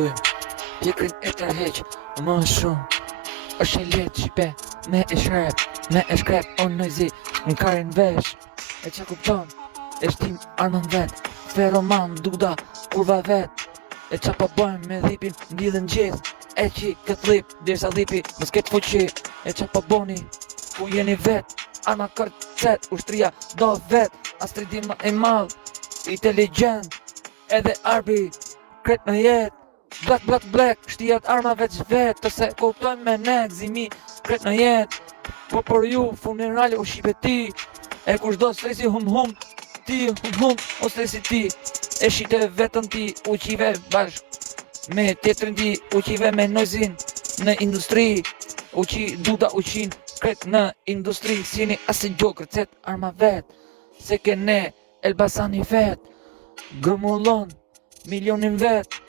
lujmë, pjekrin e tërheq, më shumë. Është e letë qipe, me e shrep, me e shkrep, o në zi, në karin vesh. E që kupton, e shtim armën vet, feroman, duda, kurva vet. E qa po bëjmë me dhipin, mblidhen gjithë, e qi këtë dhip, dirsa dhipi, mës ketë fuqi. E qa po boni, ku jeni vet, arma kërcet, ushtria do vet, astridim e madh, inteligent, edhe arbi, kret në jet. Black, black, black, shtijat arma veç vet, të se kuptojmë me ne, gzimi, kret në jet. Po për ju, funerali u shipe ti, e kush do stresi hum, ti hum, o stresi ti. E shite vetën ti, u qive bashk, me tjetrin ti, u qive me nojzin, në industri, u qi duda u qin, kret në industri, sini asin gjo kërcet arma vet, se ke ne, Elbasani vet, gëmullon, milionin vet.